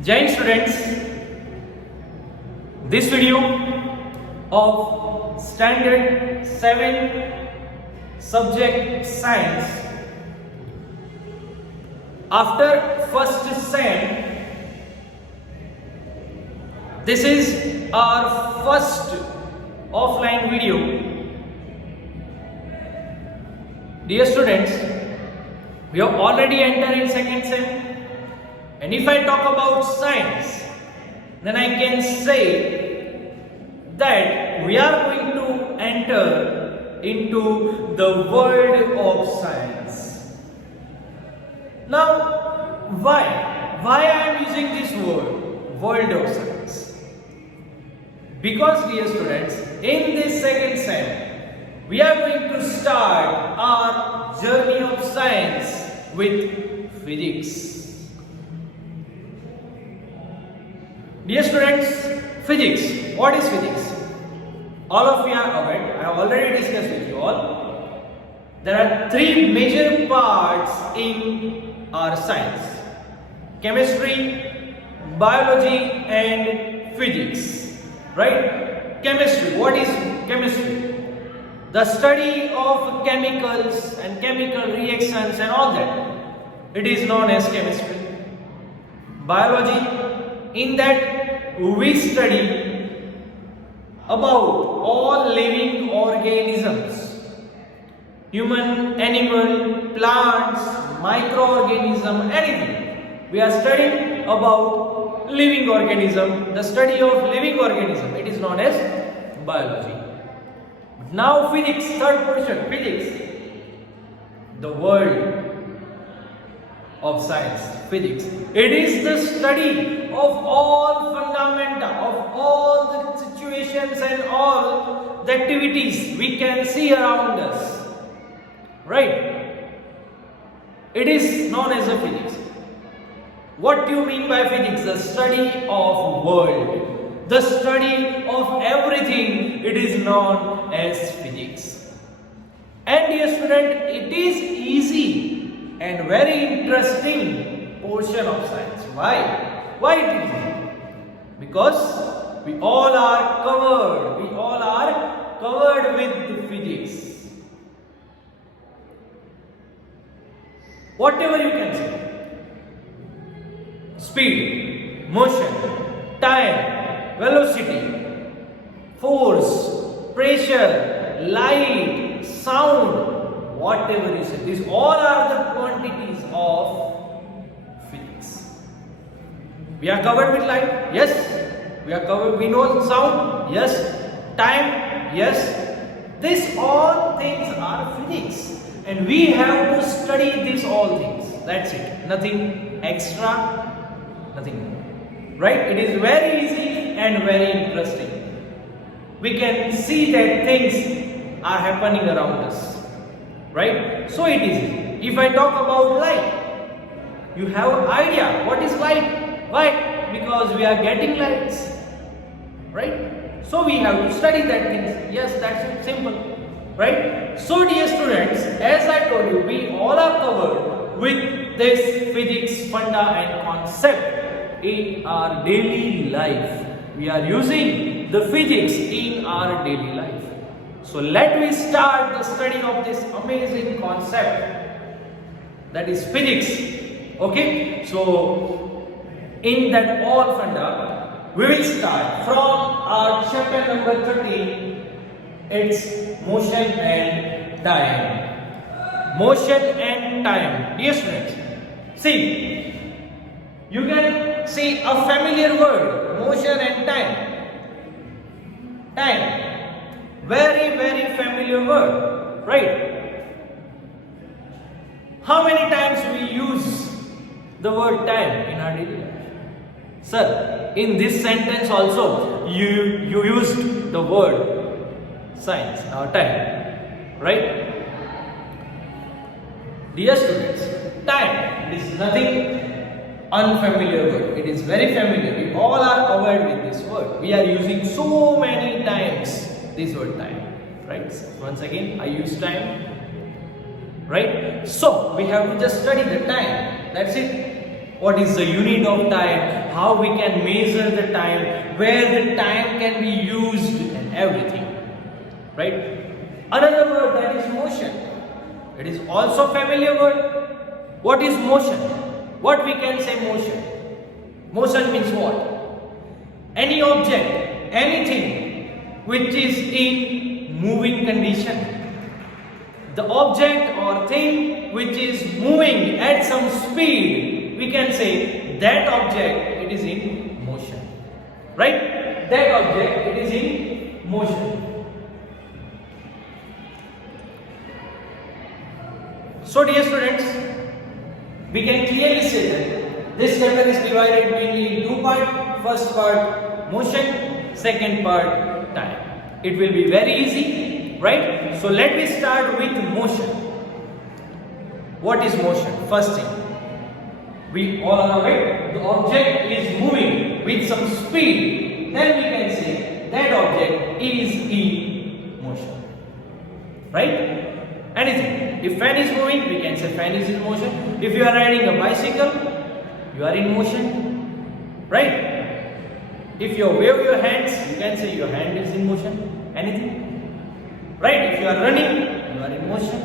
Jai students, this video of standard 7 subject science. After first sem, this is our first offline video. Dear students, we have already entered in second sem. And if I talk about science, then I can say that we are going to enter into the world of science. Now, why? Why I am using this word, world of science? Because, dear students, in this second sem, we are going to start our journey of science with physics. Dear students, physics. What is physics? All of you are aware. I have already discussed with you all. There are three major parts in our science: chemistry, biology, and physics. Right? Chemistry. What is chemistry? The study of chemicals and chemical reactions and all that. It is known as chemistry. Biology. In that we study about all living organisms, human, animal, plants, microorganism, anything. We are studying about living organism, the study of living organism. It is known as biology. Now physics, third portion, physics, the world of science, physics. It is the study of all fundamenta, of all the situations and all the activities we can see around us. Right? It is known as a physics. What do you mean by physics? The study of world. The study of everything. It is known as physics. And dear student, it is easy and very interesting portion of science. Why? Why it is easy? Because we all are covered with the physics. Whatever you can say. Speed, motion, time, velocity, force, pressure, light, sound, whatever you say. These all are the quantities of physics. We are covered with light? Yes. We are covered, we know sound? Yes. Time? Yes. These all things are physics. And we have to study these all things. That's it. Nothing extra, nothing more. Right? It is very easy and very interesting. We can see that things are happening around us. Right? So it is easy. If I talk about light, you have an idea what is light. Why? Because we are getting lights. Right? So we have to study that things. Yes, that's it. Simple. Right? So dear students, as I told you, we all are covered with this physics funda and concept in our daily life. We are using the physics in our daily life. So let me start the study of this amazing concept, that is physics. Okay, so in that all funda, we will start from our chapter number 13. It's motion and time. Motion and time. Dear students, see, you can see a familiar word, motion and time. Time. Very, very familiar word, right? How many times we use the word time in our daily life? Sir, in this sentence also, you used the word science, now time, right? Dear students, time is nothing unfamiliar word. It is very familiar. We all are aware with this word. We are using so many times this word time, right? Once again, I use time, right? So we have to just study the time. That's it. what is the unit of time, how we can measure the time, where the time can be used, and everything. Right? Another word, that is motion. It is also familiar word. What is motion? What we can say motion? Motion means what? Any object, anything which is in moving condition. The object or thing which is moving at some speed, we can say that object, it is in motion. Right? That object, it is in motion. So dear students, we can clearly say that this chapter is divided mainly in two parts. First part motion, second part time. It will be very easy, right? So let me start with motion. What is motion? First thing, we all are aware the object is moving with some speed. Then we can say that object is in motion. Right? Anything. If fan is moving, we can say fan is in motion. If you are riding a bicycle, you are in motion. Right? If you wave your hands, you can say your hand is in motion. Anything. Right? If you are running, you are in motion.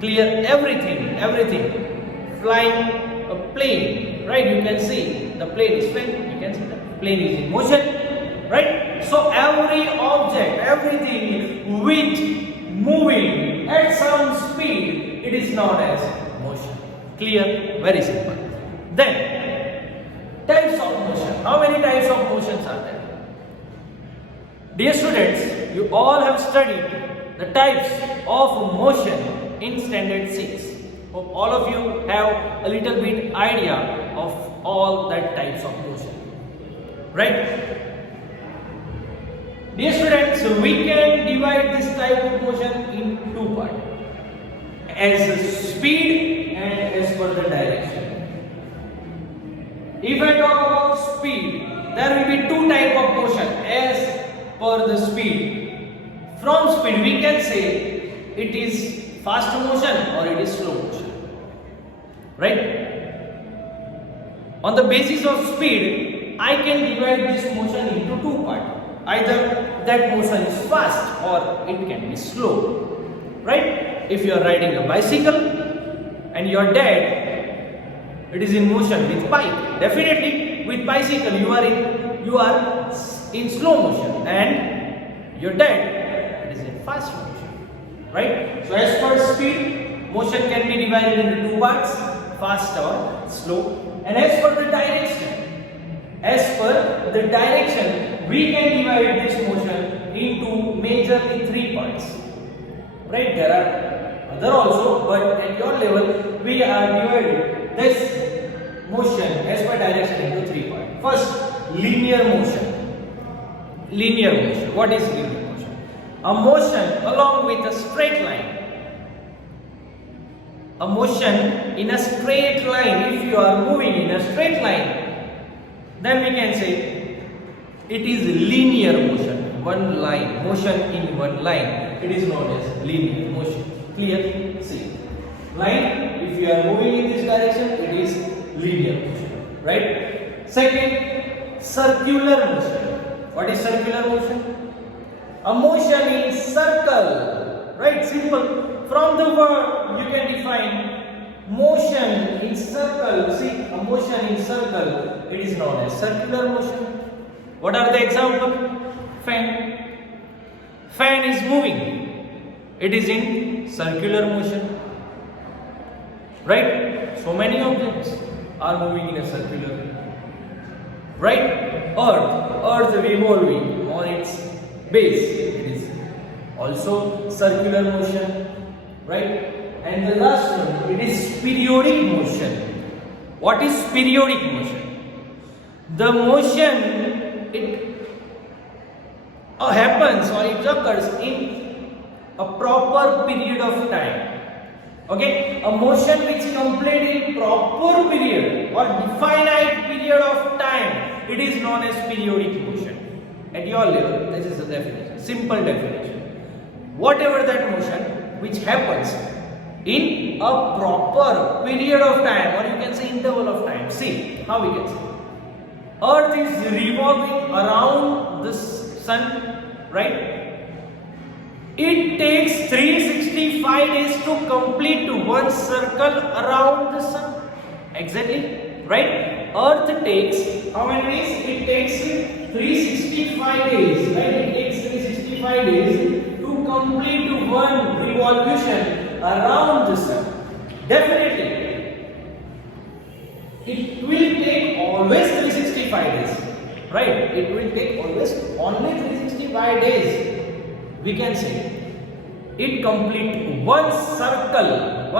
Clear? Everything. Flying a plane. Right? You can see the plane is flying. You can see the plane is in motion. Right? So every object, everything which moving at some speed, it is known as motion. Clear? Very simple. Then, types of motion. How many types of motions are there? Dear students, you all have studied the types of motion in standard 6. Hope all of you have a little bit idea of all that types of motion. Right? Dear students, we can divide this type of motion in two parts, as speed and as per the direction. If I talk about speed, there will be two type of motion as per the speed. From speed, we can say it is fast motion or it is slow motion. Right? On the basis of speed, I can divide this motion into two parts. Either that motion is fast or it can be slow. Right? If you are riding a bicycle and you are dead, it is in motion with bike. Definitely with bicycle you are in slow motion, and you're dead, it is in fast motion. Right? So as per speed, motion can be divided into two parts, fast or slow. And as per the direction, we can divide this motion into majorly three parts. Right? There are other also, but at your level, we are dividing this motion as per direction into three parts. First, linear motion. Linear motion. What is linear motion? A motion along with a straight line. A motion in a straight line. If you are moving in a straight line, then we can say it is linear motion. One line. Motion in one line. It is known as linear motion. Clear? See. Line, if you are moving in this direction, it is linear motion. Right? Second, circular motion. What is circular motion? A motion in circle. Right? Simple. From the word you can define motion in circle. See, a motion in circle, it is known as circular motion. What are the examples? Fan. Fan is moving. It is in circular motion. Right? So many objects are moving in a circular. Right? Earth revolving on its base. It is also circular motion. Right? And the last one, it is periodic motion. What is periodic motion? The motion, it happens or it occurs in a proper period of time. Okay? A motion which completes in proper period or definite period of time, it is known as periodic motion. At your level, this is the definition. Simple definition. Whatever that motion which happens in a proper period of time, or you can say interval of time. See how we can say. Earth is revolving around the sun, right? It takes 365 days to complete one circle around the sun. Exactly, right? Earth takes how many days? It takes 365 days, right? It takes 365 days to complete one revolution around the sun. Definitely, it will take always 365 days, right? It will take always only 365 days. We can say it complete one circle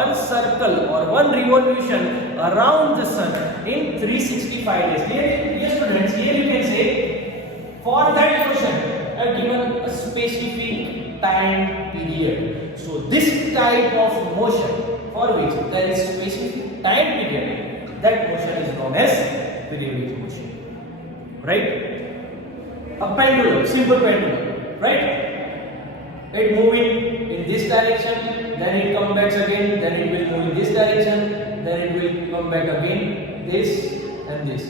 or one revolution around the sun in 365 days. Here students, here you can say for that motion I have given a specific time period. So this type of motion for which there is specific time period, that motion is known as periodic motion, right? A pendulum, simple pendulum, right? It moving in this direction, then it comes back again, then it will move in this direction, then it will come back again, this and this.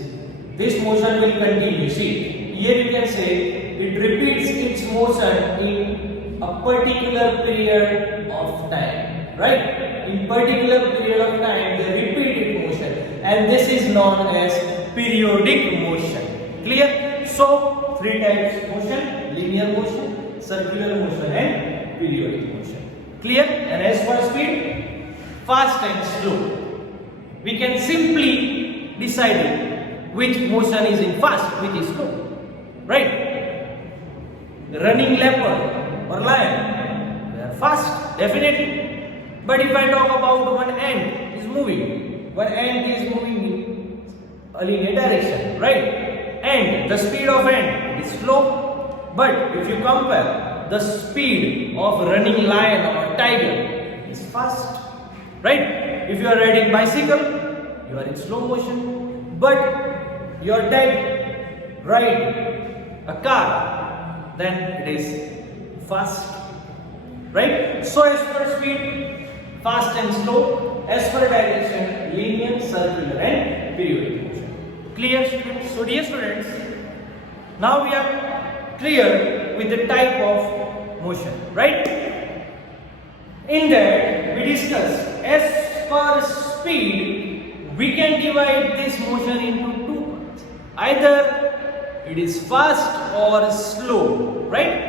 This motion will continue. See, here you can say it repeats its motion in a particular period of time, right? In particular period of time, they repeat its motion, and this is known as periodic motion. Clear? So, three types: motion, linear motion, circular motion and periodic motion. Clear? And as for speed, fast and slow. We can simply decide which motion is in fast, which is slow. Right? Running leopard or lion, they are fast, definitely. But if I talk about one ant is moving, one ant is moving in a linear direction, right? And the speed of ant is slow. But if you compare the speed of running lion or tiger, is fast, right? If you are riding bicycle, you are in slow motion. But you are ride a car, then it is fast, right? So as per speed, fast and slow. As per direction, linear, circular and periodic motion. Clear, students? So dear students, now we are clear with the type of motion, right? In that we discuss as per speed, we can divide this motion into two parts. Either it is fast or slow, right?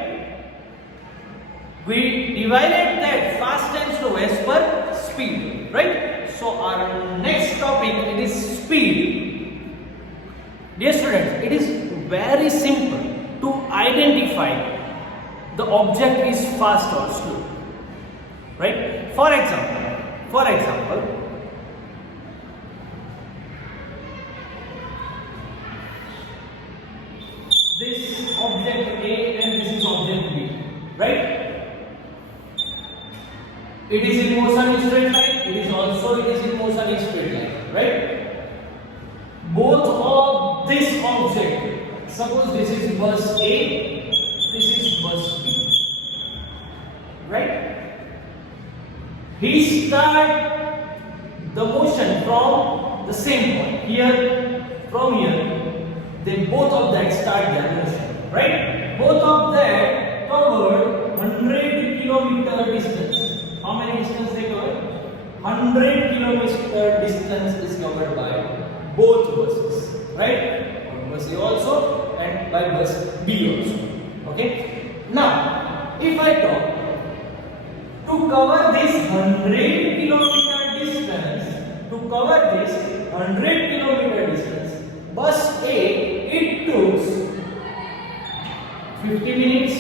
We divided that fast and slow as per speed, right? So our next topic, it is speed. Dear students, it is very simple to identify the object is fast or slow, right? For example, this object A and this is object B, right? It is in motion in straight line, it is in motion in straight line, right? Both of this object, suppose this is bus A, this is bus B, right? He start the motion from the same point. From here, they both of them start their motion, right? Both of them covered 100 kilometer distance. How many distance they covered? 100 kilometer distance is covered by both buses, right? Bus A also and by bus B also. Okay. Now, if I talk to cover this 100 kilometer distance, bus A, it took 50 minutes,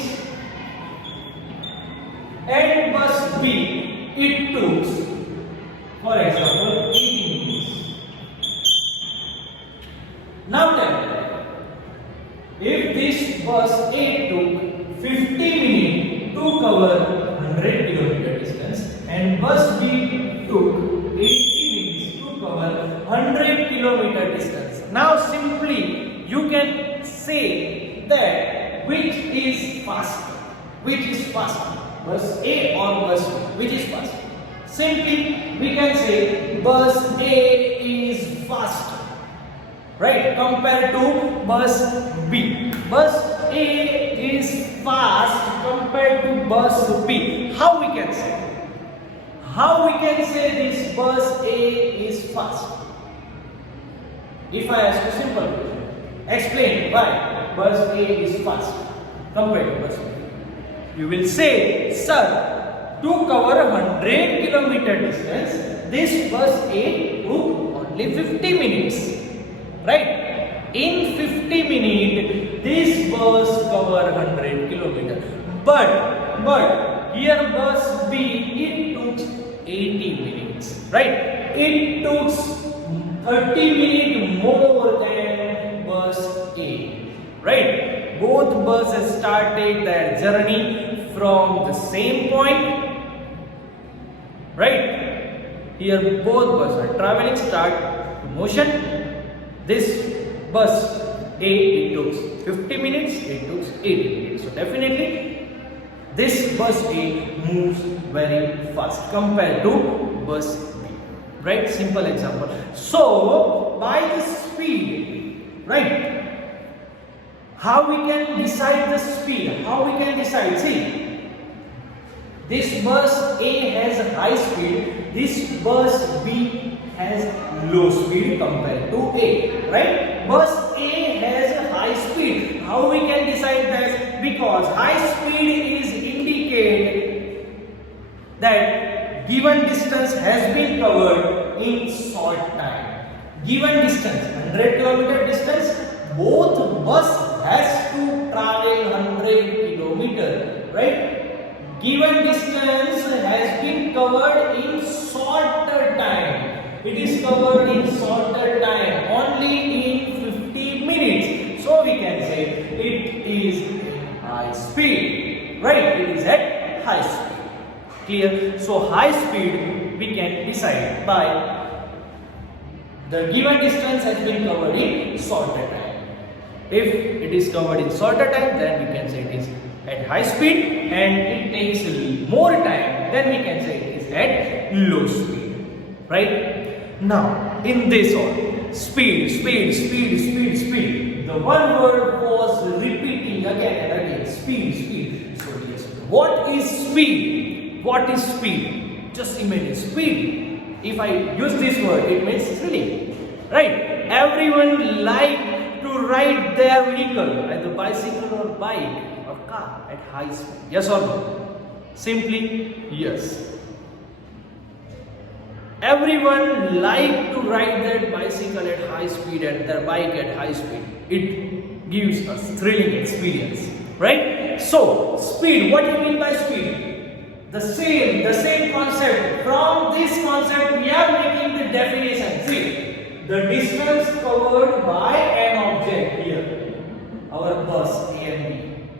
and bus B, it took, for example, 80 minutes. Now tell me, if this bus A took 50 minutes to cover 100 kilometer distance and bus B took 80 minutes to cover 100 kilometer distance. Now simply you can say that which is faster? Bus A or bus B? Which is faster? Simply, we can say bus A is fast, right, compared to bus B. Bus A is fast compared to bus B. How we can say? How we can say this bus A is fast? If I ask a simple question, explain why bus A is fast compared to bus B. You will say, sir, to cover 100 kilometer distance, this bus A took only 50 minutes. Right? In 50 minutes, this bus cover 100 kilometer. But here bus B, it took 80 minutes. Right? It took 30 minutes more than bus A. Right? Both buses started their journey from the same point. Right? Here both buses are traveling, start to motion. This bus A, it took 50 minutes, it took 80 minutes. So definitely this bus A moves very fast compared to bus B. Right? Simple example. So by the speed, right? How we can decide the speed? How we can decide? See, this bus A has high speed, this bus B has low speed compared to A, right? Bus A has high speed. How we can decide that? Because high speed is indicate that given distance has been covered in short time. Given distance, 100 kilometer distance, both bus has to travel 100 kilometer, right? Given distance has been covered in shorter time. It is covered in shorter time, only in 50 minutes. So we can say it is high speed, right? It is at high speed. Clear? So high speed we can decide by the given distance has been covered in shorter time. If it is covered in shorter time, then we can say it is at high speed, and it takes more time, then we can say it is at low speed. Right? Now, in this order, speed. The one word was repeating again and again. Speed. So yes, what is speed? What is speed? Just imagine speed. If I use this word, it means thrilling. Right? Everyone like to ride their vehicle, either bicycle or bike or car, at high speed. Yes or no? Simply yes. Everyone like to ride their bicycle at high speed and their bike at high speed. It gives us thrilling experience, right? So speed, what do you mean by speed? The same concept. From this concept we are making the definition. See, the distance covered by an object here. Our bus A and B.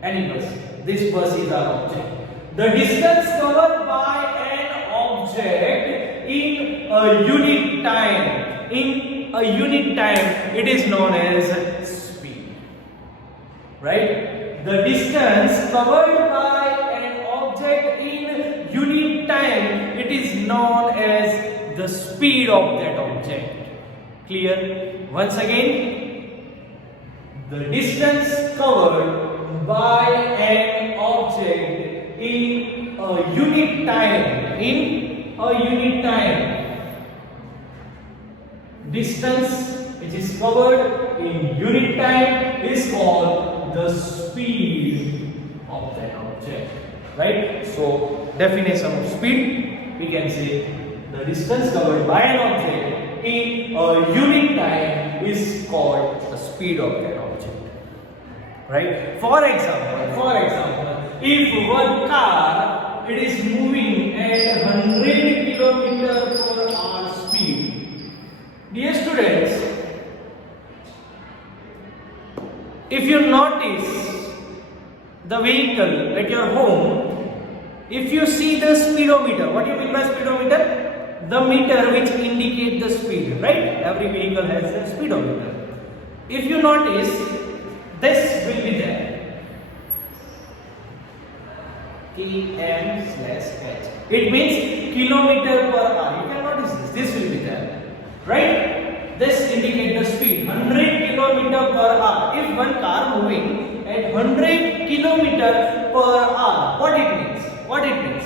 Any bus. This bus is our object. The distance covered by an object in a unit time. In a unit time, it is known as speed. Right? The distance covered by an object in unit time, it is known as the speed of that object. Clear? Once again, the distance covered by an object in a unit time. In a unit time, distance which is covered in unit time is called the speed of that object. Right? So, definition of speed, we can say the distance covered by an object in a unit time is called the speed of that object. Right? For example, if one car, it is moving at 100 km/h speed. Dear students, if you notice the vehicle at your home, if you see the speedometer, what do you mean by speedometer? The meter which indicates the speed, right? Every vehicle has a speedometer. If you notice, this will be there. km/h. It means kilometer per hour. You can notice this. This will be there, right? This indicates the speed 100 kilometer per hour. If one car moving at 100 kilometer per hour, what it means? What it means?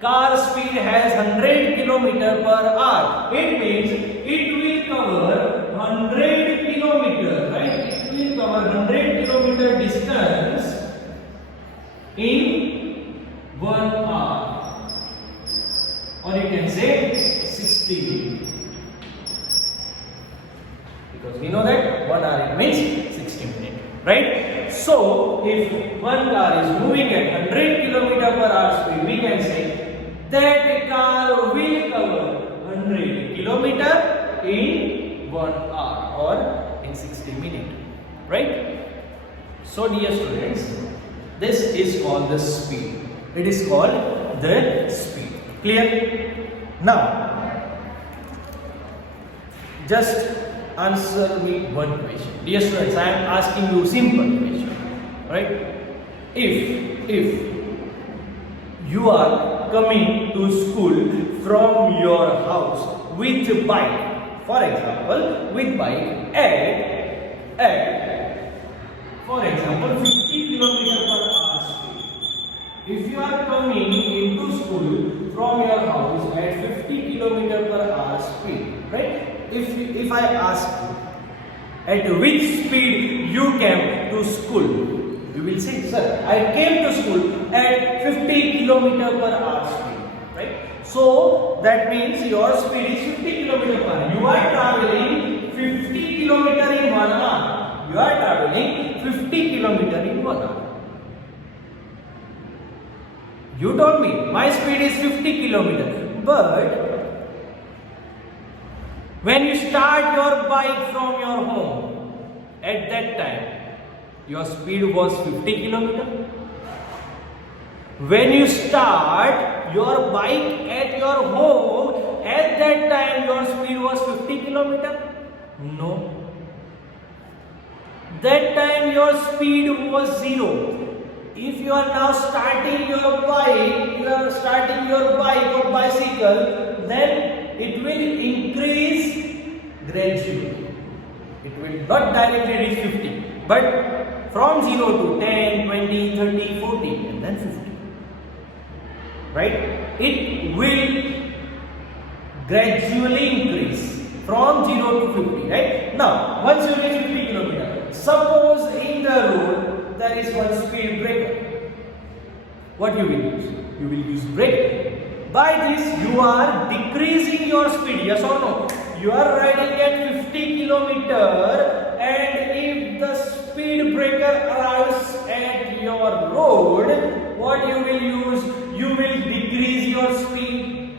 Car speed has 100 kilometer per hour. It means it will cover 100 kilometer, right? It will cover 100 kilometer distance in 1 hour, or you can say 60 minutes, because we know that 1 hour it means 60 minutes, right? So if one car is moving at 100 kilometer per hour speed, we can say that car will cover 100 kilometer in 1 hour or in 60 minutes, right? So dear students, this is called the speed. It is called the speed. Clear? Now, just answer me one question. Dear students, I am asking you simple question, right? If you are coming to school from your house with bike, for example, with bike at for example 50 kilometer per hour speed. If you are coming into school from your house at 50 kilometer per hour speed, right? If I ask you at which speed you came to school, you will say, sir, I came to school at 50 kilometer per hour speed, right? So that means your speed is 50 kilometer per hour. You are traveling 50 kilometer in 1 hour. You are traveling 50 kilometer in 1 hour. You told me my speed is 50 kilometer, but when you start your bike from your home, at that time your speed was 50 kilometer. When you start your bike at your home, at that time your speed was 50 kilometer. No, that time your speed was 0. If you are now starting your bike, or bicycle, then it will increase gradually. It will not directly reach 50, but from 0 to 10, 20, 30, 40 and then 50. Right? It will gradually increase from 0 to 50. Right? Now, once you reach 50 kilometer, suppose in the road there is one speed breaker. What you will use? You will use brake. By this you are decreasing your speed. Yes or no? You are riding at 50 kilometer, and if the speed breaker arrives at your road, what you will use? You will decrease your speed,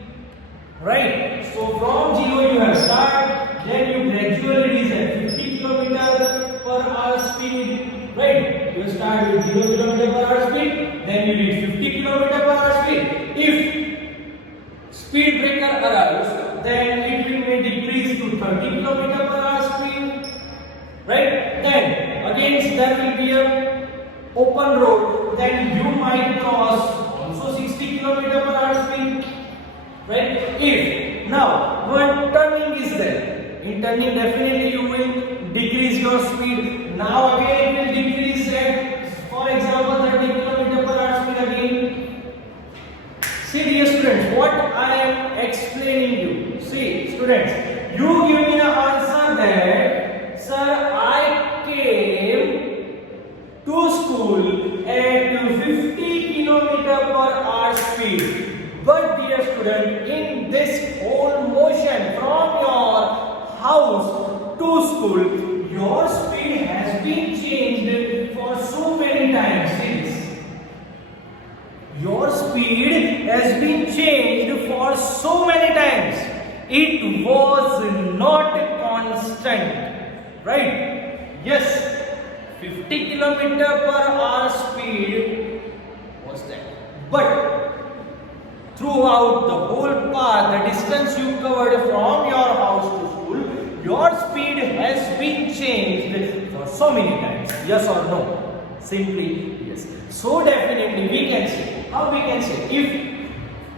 right? So from 0 you have started, then you gradually reach at 50 kilometer per hour speed, right? You start with 0 kilometer per hour speed, then you reach 50 kilometer per hour speed. If speed breaker arrives, then it will be decreased to 30 kilometer per hour speed, right? Then again there will be a open road, then you might cross also 60 kilometer per hour speed, right? If now one turning is there, in turning definitely you will decrease your speed. Now again it will decrease at, for example, 30 kilometer per hour speed again. See dear students, what I am explaining you. See students, you give me the answer that, sir, I came to school at 50 kilometer per hour speed. But dear student, in this whole motion from your house to school, your speed has been changed for so many times. See this. Your speed has been changed for so many times. It was not constant, right? Yes, 50 kilometer per hour speed was there, but throughout the whole path, the distance you covered from your house to school, your speed has been changed for so many times. Yes or no? Simply yes. So definitely we can say, how we can say, if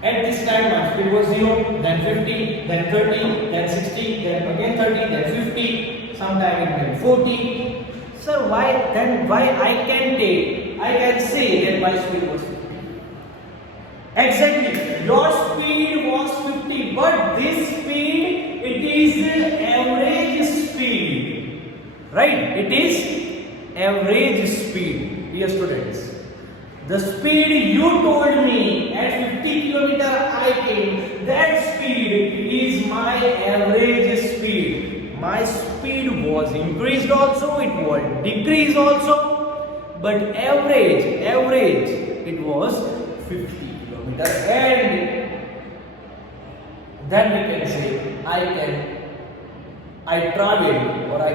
At this time my speed was 0, then 50, then 30, then 60, then again 30, then 50, sometime it may be 40. Sir, why I can say that my speed was 50? Exactly, your speed was 50, but this speed, it is the average speed, right? It is average speed, dear students. The speed you told me at 50 km I came, that speed is my average speed. My speed was increased also, it was decreased also, but average, it was 50 km. And then we can say, I traveled or I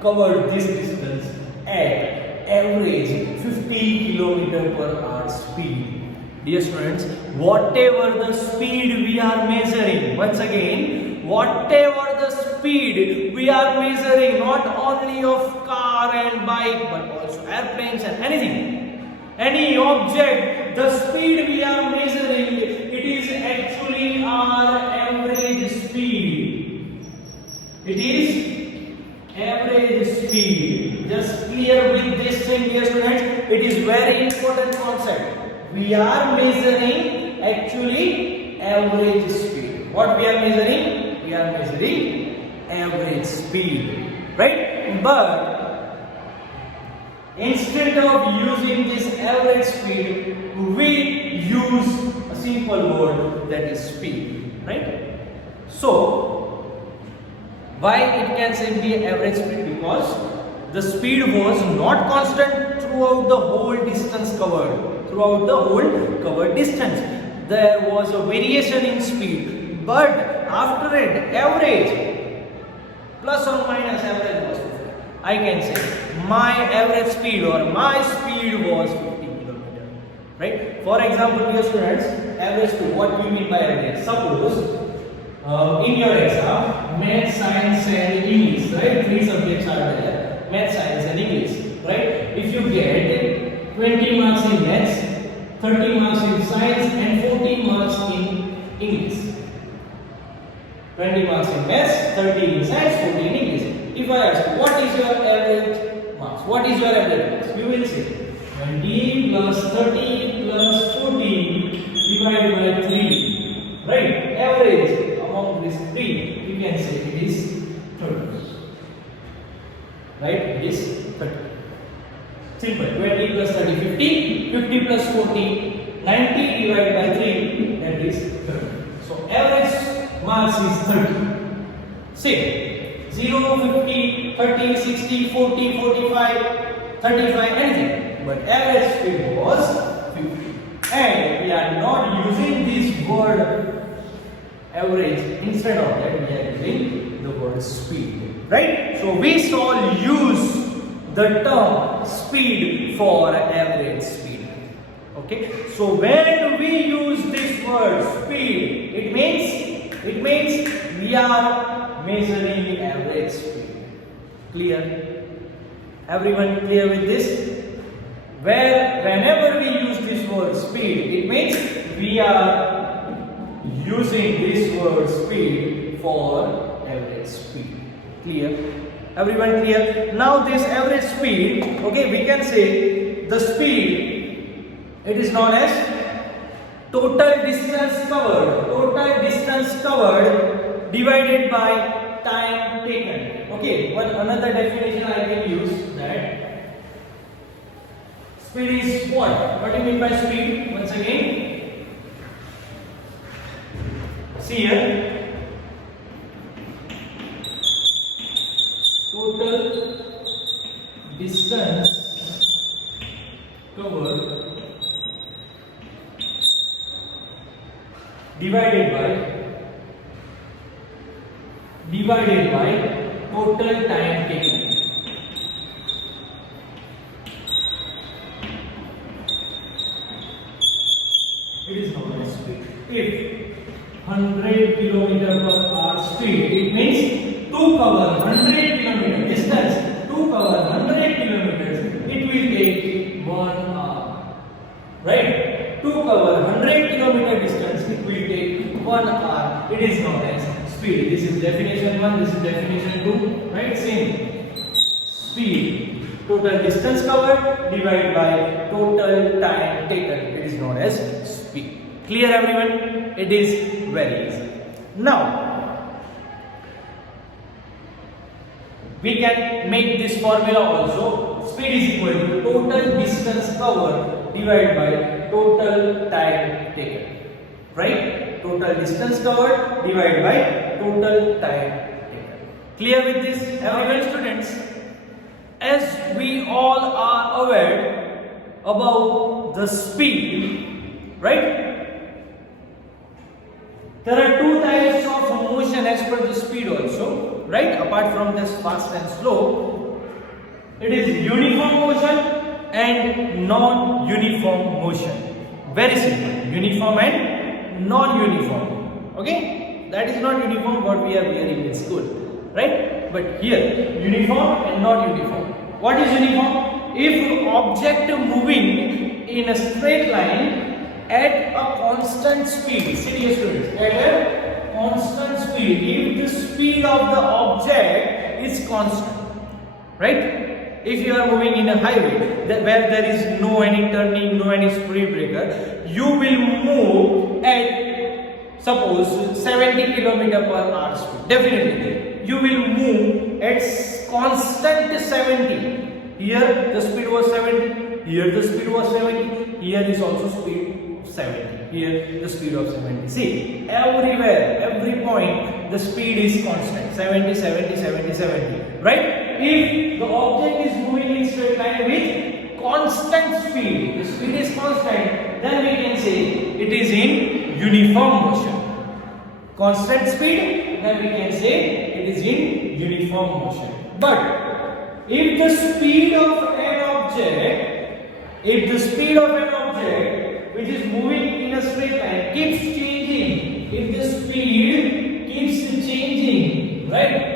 covered this distance at average 50 km per hour speed. Dear students, whatever the speed we are measuring, once again, whatever the speed we are measuring, not only of car and bike but also airplanes and anything, any object, the speed we are measuring, it is actually our average speed. It is average speed. Just clear with this thing, dear students. It is very important concept. We are measuring actually average speed. What we are measuring? We are measuring average speed, right? But instead of using this average speed, we use a simple word, that is speed, right? So why it can say be average speed? Because the speed was not constant throughout the whole distance covered. Throughout the whole covered distance, there was a variation in speed. But after it, average, plus or minus average was 50. I can say my average speed or my speed was 50 km. Right? For example, dear students, average speed. What do you mean by average? Suppose in your exam, math, science, and English, right? 3 subjects are there. Math, science, and English, right? If you get 20 marks in maths, 30 marks in science, and 14 marks in English. 20 marks in maths, 30 in science, 14 in English. If I ask, what is your average marks? What is your average marks? You will say 20 plus 30 plus 14 divided by 3. Right? Average among these 3, you can say it is 30. Right? It is 30. Simple. 20 plus 30, 50. 50 plus 40, 90 divided by 3, that is 30. So average marks is 30. Say 0, 50, 30, 60, 40, 45, 35, anything. But average speed was 50. And we are not using this word average. Instead of that, we are using the word speed. Right? So we shall use the term speed for average speed. Okay? So when we use this word speed, it means we are measuring average speed. Clear? Everyone clear with this? Whenever we use this word speed, it means we are using this word speed for average speed. Clear? Everyone clear? Now this average speed, okay, we can say the speed, it is known as total distance covered. Total distance covered divided by time taken. Okay, another definition I can use that speed is what? What do you mean by speed? Once again, see here. Total distance covered divided by total time taken. It is known as speed. If 100 km/h speed, it means to cover 100 km distance, to cover 100 kilometers, it will take 1 hour. Right? To cover 100 km distance, it will it is known as speed. This is definition 1, this is definition 2, right? Same. Speed, total distance covered divided by total time taken. It is known as speed. Clear everyone? It is very easy. Now, we can make this formula also. Speed is equal to total distance covered divided by total time taken. Right? Total distance covered divided by total time taken. Clear with this, everyone, students? As we all are aware about the speed, right? There are two types of motion as per the speed also, right? Apart from this fast and slow, it is uniform motion and non-uniform motion. Very simple. Uniform and non-uniform. Okay? That is not uniform what we are hearing in school, right? But here, uniform and non-uniform. What is uniform? If object moving in a straight line at a constant speed, serious students, at a constant speed, if the speed of the object is constant, right? If you are moving in a highway where there is no any turning, no any speed breaker, you will move at suppose 70 km/h speed. Definitely, you will move at constant 70. Here the speed was 70. Here the speed was 70. Here is also speed 70. Here the speed of 70. See, everywhere, every point, the speed is constant. 70, 70, 70, 70. Right? If the object is moving in straight line with constant speed, the speed is constant, then we can say it is in uniform motion. Constant speed, then we can say it is in uniform motion. But if the speed of an object, which is moving in a straight line keeps changing, if the speed keeps changing, right?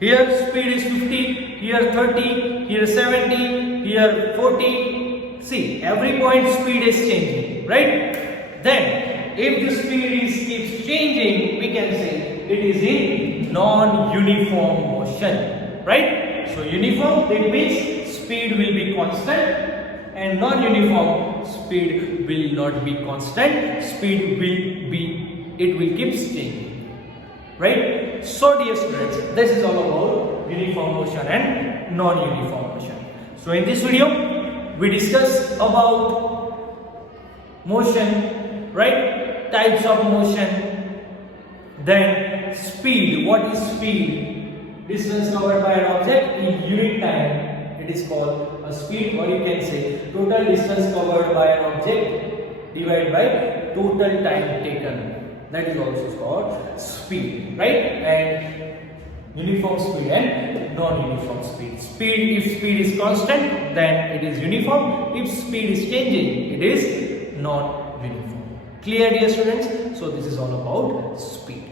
Here speed is 50, here 30, here 70, here 40. See, every point speed is changing, right? Then, if the speed keeps changing, we can say it is in non-uniform motion, right? So uniform, that means speed will be constant, and non-uniform, speed will not be constant. Speed will keep changing, right? So dear students, this is all about uniform motion and non-uniform motion. So in this video, we discuss about motion, right? Types of motion, then speed. What is speed? Distance covered by an object in unit time. It is called a speed, or you can say total distance covered by an object divided by total time taken. That is also called speed, right? And uniform speed and non-uniform speed. If speed is constant, then it is uniform. If speed is changing, it is non-uniform. Clear, dear students? So this is all about speed.